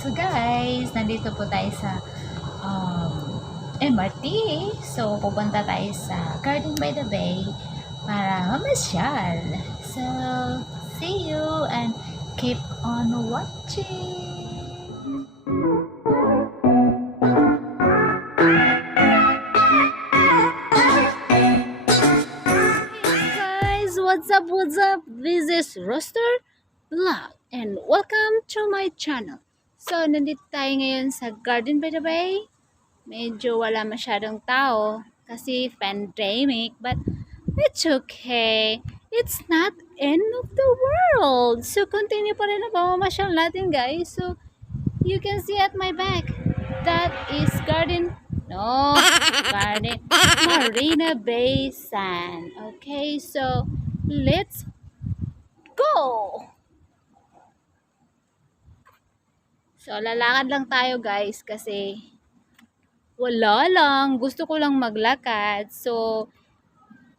So guys, nandito po tayo sa MRT. So pupunta tayo sa Garden by the Bay para mamasyal. So see you and keep on watching. Hey guys, what's up? What's up? This is Roster Vlog and welcome to my channel. So nandito tayo ngayon sa Garden by the Bay. Medyo wala masyadong tao kasi pandemic, but it's okay. It's not end of the world. So continue pa rin ang pamamasyal natin guys. So you can see at my back, that is Garden Marina Bay Sand. Okay, so let's go. So lalakad lang tayo guys kasi wala lang, gusto ko lang maglakad. So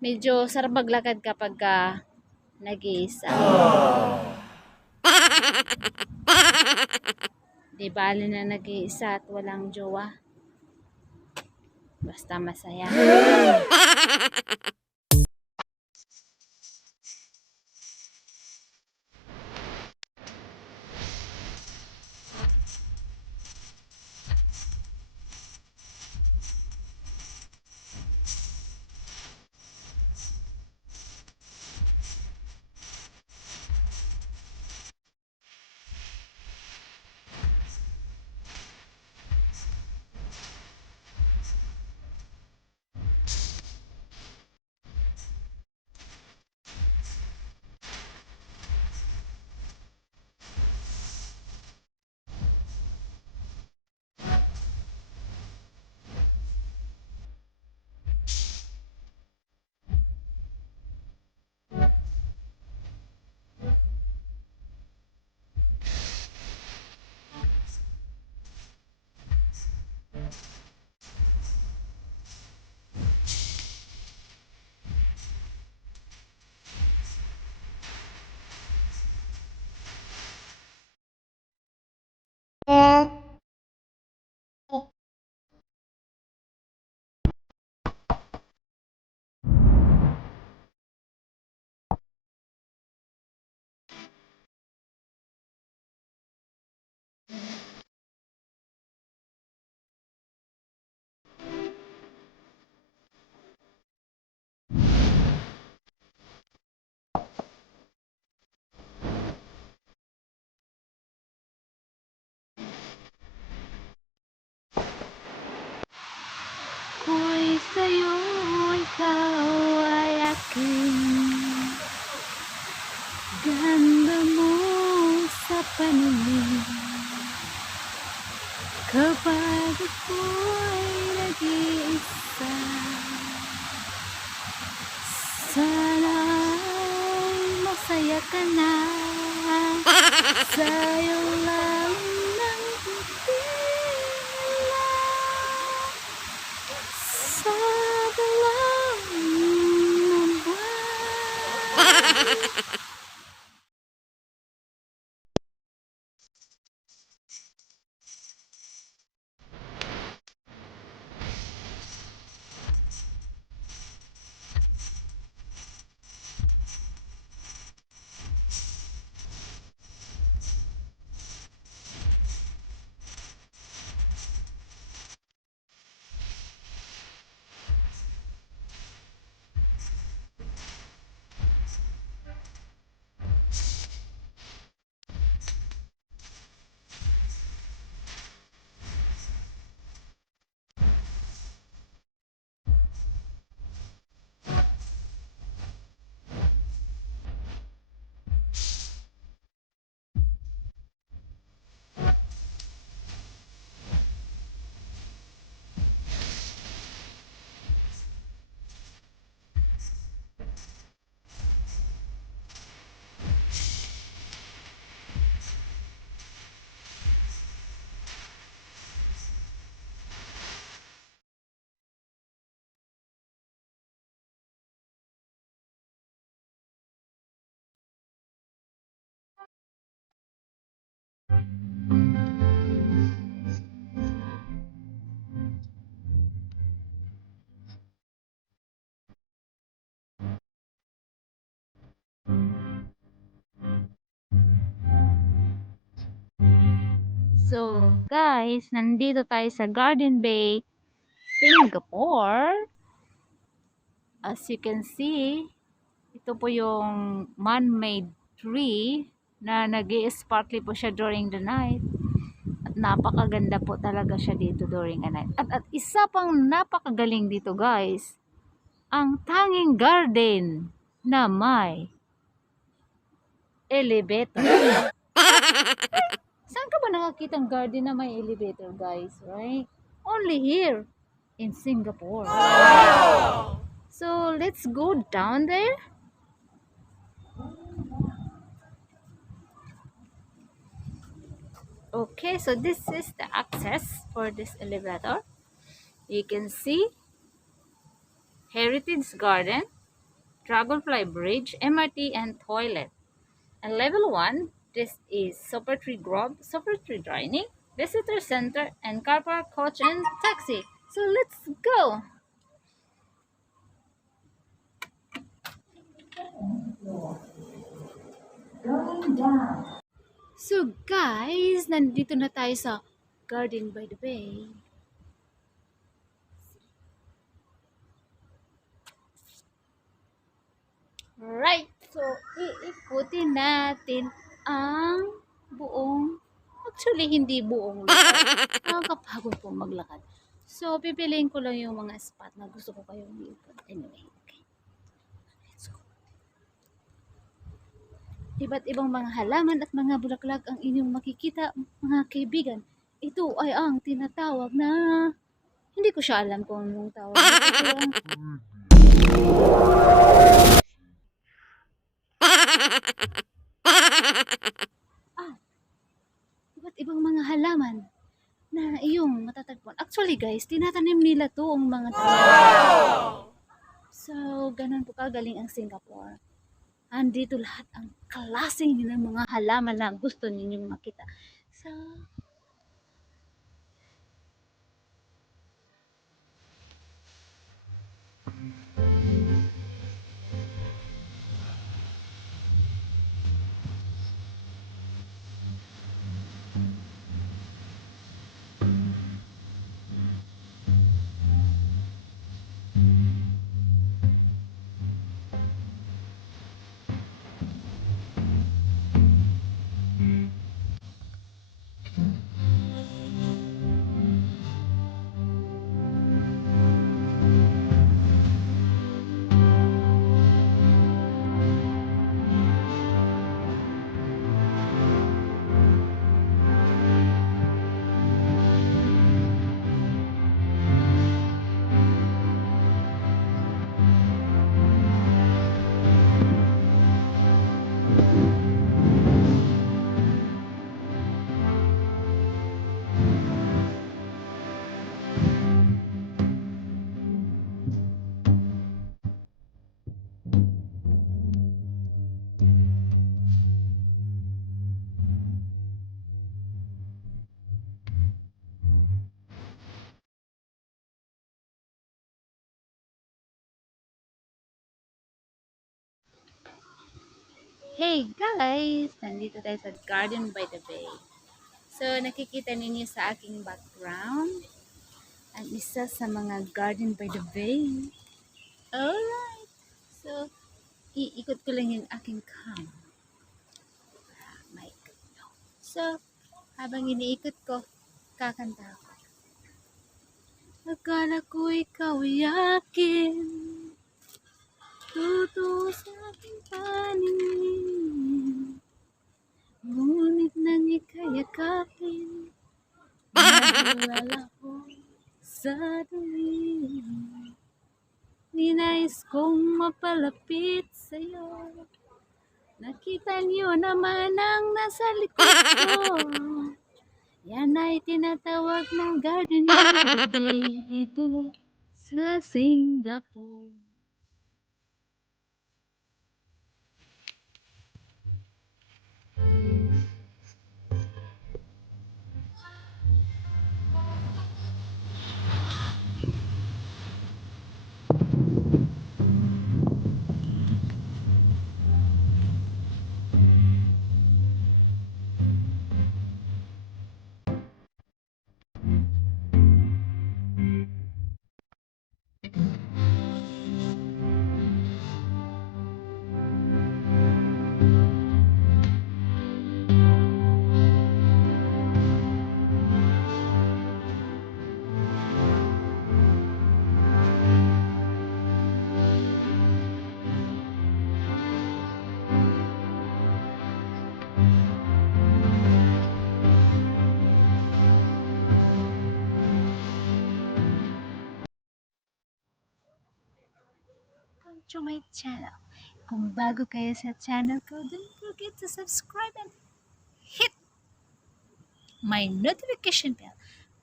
medyo sarap maglakad kapag nag-iisa. Di bali na nag-iisa at walang jowa. Basta masaya. Ako'y sa'yo, ikaw ay akin. Ganda mo sa paningin. Kapag ako'y nag-iisa, sana'y masaya ka na. Sa'yo lang nang titila sa dilim ng buwan. So, guys, nandito tayo sa Garden Bay, Singapore. As you can see, ito po yung man-made tree na nag-i-sparkly po siya during the night. At napakaganda po talaga siya dito during the night. At isa pang napakagaling dito, guys, ang tanging garden na may elevator. Saan ka ba nakakitang garden na may elevator, guys? Right? Only here in Singapore. So, let's go down there. Okay, so this is the access for this elevator. You can see Heritage Garden, Dragonfly Bridge, MRT, and toilet. And level 1, this is Super Tree Grove, Super Tree Dining, Visitor Center, and car park, coach, and taxi. So let's go! So guys, nandito na tayo sa Garden by the Bay. Right, so iikutin natin ang buong, actually hindi buong lugar. Nakakapagod po maglakad. So pipiliin ko lang yung mga spot na gusto ko kayong iikot. Anyway, okay. Let's go. Iba't ibang mga halaman at mga bulaklak ang inyong makikita, mga kaibigan. Ito ay ang tinatawag na, hindi ko siya alam kung anong tawag. Iba't ibang mga halaman na iyong matatagpuan. Actually guys, tinatanim nila to ang mga tanim. So, ganun po kagaling ang Singapore. Andito lahat ang klaseng ng mga halaman na gusto ninyong makita. So, hey guys! Nandito tayo sa Garden by the Bay. So, nakikita ninyo sa aking background ang isa sa mga Garden by the Bay. Alright! So, iikot ko lang yung aking cam. Mic. So, habang iniikot ko, kakanta ako. Akala ko ikaw ay akin, totoo sa aking paningin. Ngunit nang ika'y yakapin, nagulala ko sa dumi. Ninais kong mapalapit sa'yo. Nakita niyo naman ang nasa likod ko. Yan ay tinatawag ng Garden by the Bay dito sa Singapore. to my channel. Kung bago kayo sa channel ko, don't forget to subscribe and hit my notification bell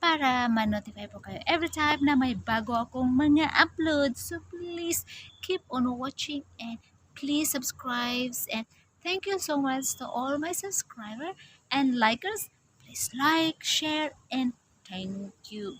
para ma-notify po kayo every time na may bago akong mga upload. So please keep on watching and please subscribe, and thank you so much to all my subscribers and likers. Please like, share, and thank you.